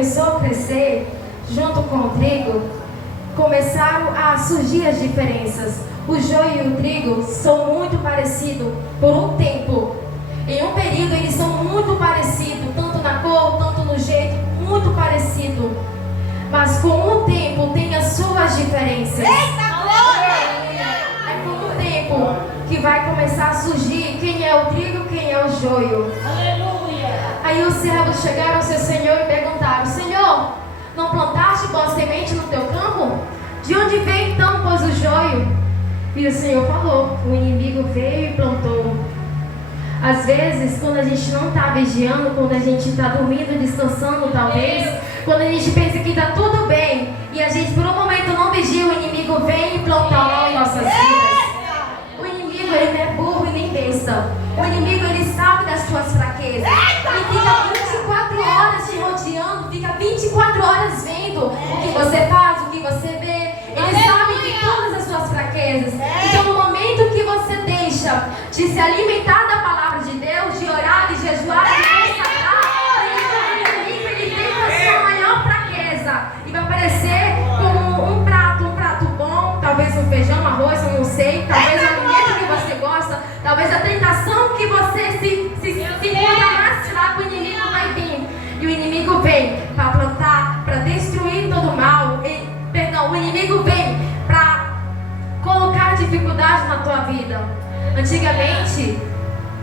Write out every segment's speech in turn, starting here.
começou a crescer, junto com o trigo, começaram a surgir as diferenças. O joio e o trigo são muito parecidos por um tempo. Em um período eles são muito parecidos, tanto na cor, tanto no jeito, muito parecido. Mas com o tempo tem as suas diferenças. Eita glória! É com o tempo que vai começar a surgir quem é o trigo, quem é o joio. Aleluia! Aí os servos chegaram ao seu senhor e perguntaram: Senhor, não plantaste boa semente no teu campo? De onde vem então, pois, o joio? E o Senhor falou: o inimigo veio e plantou. Às vezes, quando a gente não está vigiando, quando a gente está dormindo, descansando, talvez, quando a gente pensa que está tudo bem, e a gente por um momento não vigia, o inimigo vem e planta mal em nossas vidas. O inimigo, ele não é burro e nem besta. O inimigo, ele sabe das suas fraquezas. E fica 24 horas te rodeando, fica 24 horas vendo o que você faz, o que você vê. Ele sabe de todas as suas fraquezas. Então, no momento que você deixa de se alimentar da palavra de Deus, de orar, de jejuar, de consagrar, o inimigo, ele vem com a sua maior fraqueza e vai aparecer como um prato bom, talvez um feijão, arroz, eu não sei, talvez o alimento que você gosta, talvez a tentação que você se encontra mais lá, que o inimigo vai vir. E o inimigo vem para plantar, para destruir todo o mal. O inimigo vem para colocar dificuldade na tua vida. Antigamente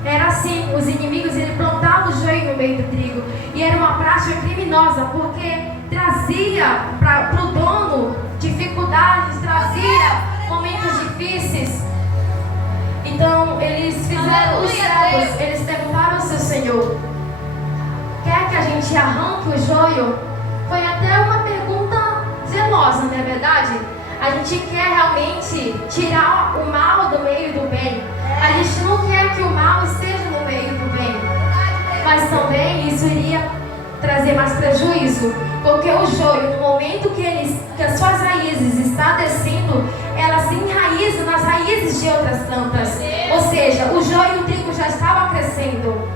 era assim, os inimigos, ele plantavam o joio no meio do trigo, e era uma prática criminosa, porque trazia para o dono dificuldades, trazia momentos difíceis. Então eles fizeram os servos, eles perguntaram ao seu senhor: quer que a gente arranque o joio? Foi até uma pergunta zelosa, não é verdade? A gente quer realmente tirar o mal do meio do bem. A gente não quer que o mal esteja no meio do bem. Mas também isso iria trazer mais prejuízo, porque o joio, no momento que as suas raízes estão descendo, ela se enraiza nas raízes de outras plantas. Ou seja, o joio e o trigo já estavam crescendo.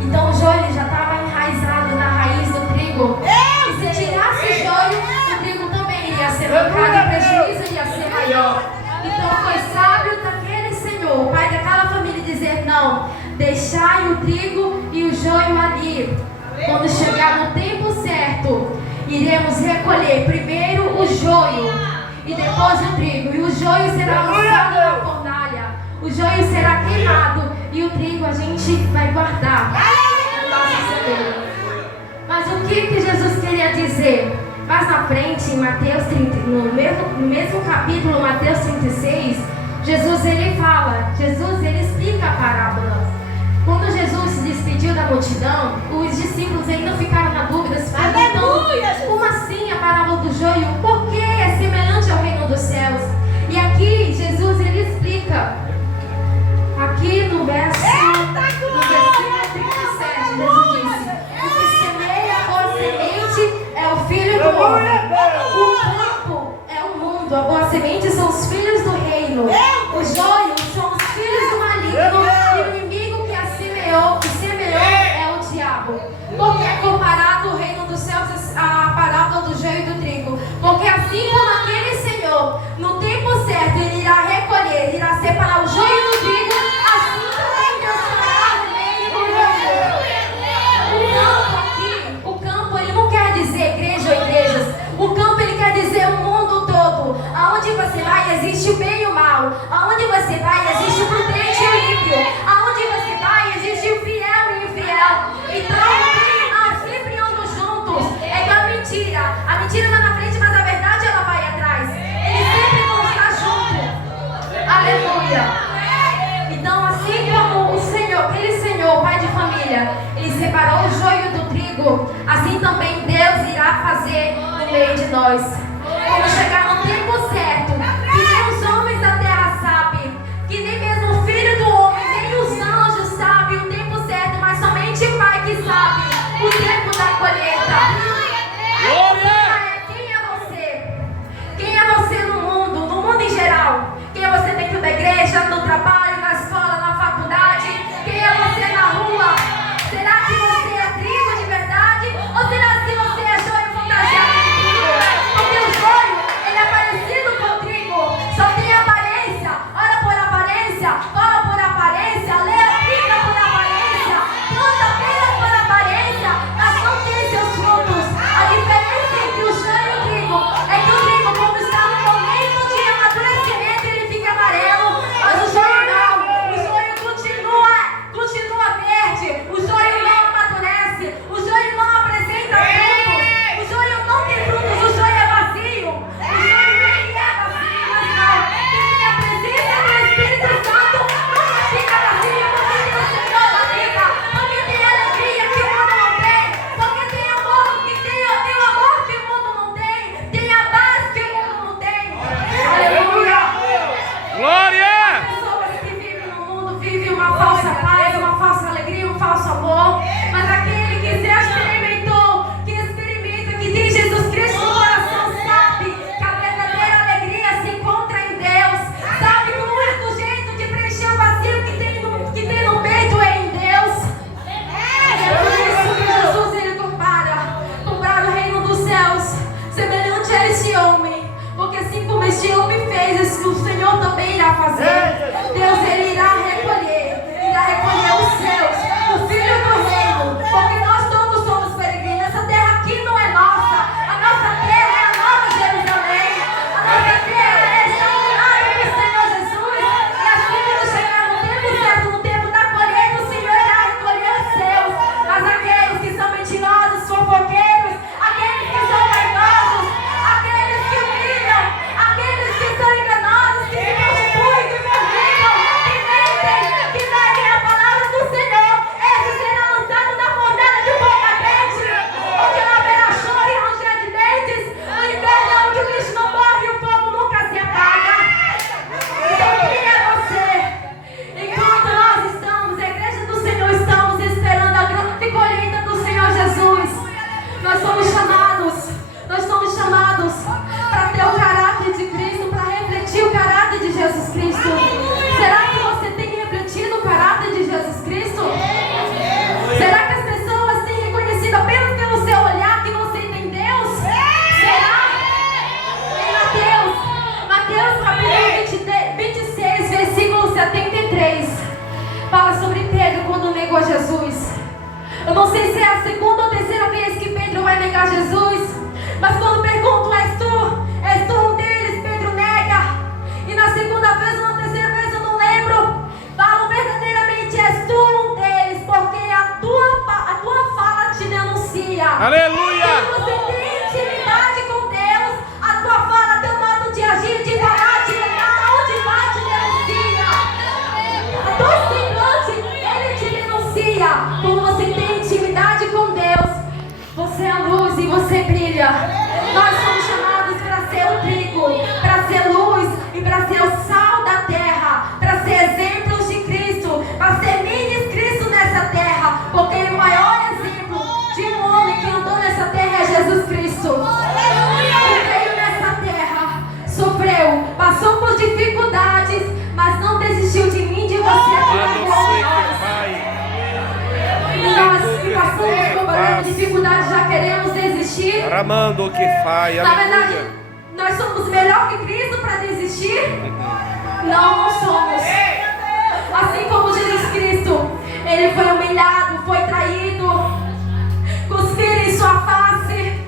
Então o joio já estava enraizado na raiz do trigo. E se tirasse o joio, o trigo também iria ser arrancado, e o prejuízo iria ser maior. Então foi sábio daquele senhor, o pai daquela família, dizer: não, deixai o trigo e o joio ali. Quando chegar no tempo certo, iremos recolher primeiro o joio e depois o trigo. E o joio será lançado na fornalha, o joio será queimado e o trigo a gente vai guardar no nosso celeiro. Mas o que Jesus queria dizer? Mais na frente, em Mateus 30, no mesmo capítulo, Mateus 36, Jesus ele explica a parábola. Quando Jesus se despediu da multidão, os discípulos ainda ficaram na dúvida, se perguntando: como assim a parábola do joio? Por que é semelhante ao reino dos céus? E aqui Jesus ele explica. Aqui no versículo 37, Jesus disse: o que semeia a boa semente é o filho do homem. O campo é o mundo, a boa semente são os filhos do reino. O joio são os filhos do maligno, e o inimigo que semeou é o diabo. Porque é comparado o reino dos céus à parábola do joio e do trigo. Porque assim como aquele Senhor, no tempo certo, ele irá recolher, ele irá separar o joio do trigo, assim também Deus fará no meio do joio. O campo, ele não quer dizer igreja ou igrejas. O campo, ele quer dizer o mundo todo. Aonde você vai, existe o bem e o mal. Aonde você vai, existe o prudente e o ímpio. Aonde você vai, existe o fiel e o infiel. Então, sempre andam juntos. É igual a mentira. A mentira vai na frente, mas a verdade ela vai atrás. Eles sempre vão estar juntos. Aleluia. Então, assim como o Senhor, aquele Senhor, pai de família, ele separou o joio do trigo, assim também Deus irá fazer no meio de nós. Quando chegar no tempo certo, que nem os homens da terra sabem, que nem mesmo o Filho do Homem, nem os anjos sabem o tempo certo, mas somente o Pai que sabe o tempo da colheita. Quem é você? Quem é você no mundo em geral? Quem é você dentro da igreja, no trabalho, na escola, na faculdade? Quem é você na rua? Será que você é trigo de verdade? Ou será que você é joio sei se é a segunda ou terceira vez que Pedro vai negar Jesus. Mas quando pergunto, és tu um deles? Pedro nega. E na segunda vez ou na terceira vez, eu não lembro, falam verdadeiramente, és tu um deles, porque a tua fala te denuncia. Aleluia! Quando você tem intimidade com Deus, a tua fala, teu modo de agir, de falar, de levar, aonde vai, te denuncia. A tua semblante, ele te denuncia. Quando você tem intimidade com Deus, você é luz e você brilha. Nós somos chamados para ser o trigo, para ser luz e para ser o sal da terra, para ser exemplos de Cristo, para ser mini Cristo nessa terra, porque o maior exemplo de um homem que andou nessa terra é Jesus Cristo. Ele veio nessa terra, sofreu, passou por dificuldades, mas não desistiu de mim, de você. E nós que passamos por problema de dificuldade já queremos desistir. Ramando que faz. Na verdade, nós somos melhor que Cristo para desistir? Não somos. Assim como Jesus Cristo, ele foi humilhado, foi traído, cuspiram em sua face,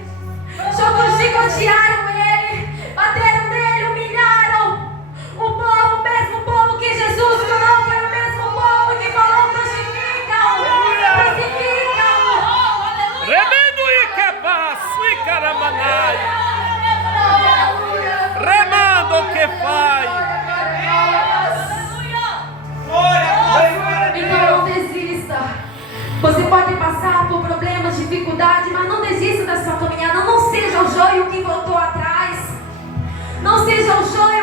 chicotearam ele, bateram nele, humilharam. O povo, o mesmo povo que Jesus curou, foi o mesmo povo que falou: crucificam, crucificam. Remendo e que passo e caramanai. Remando que faz. Então não desista. Você pode passar por problemas, dificuldades, mas não desista da sua caminhada. Não seja o joio que voltou atrás. Não seja o joio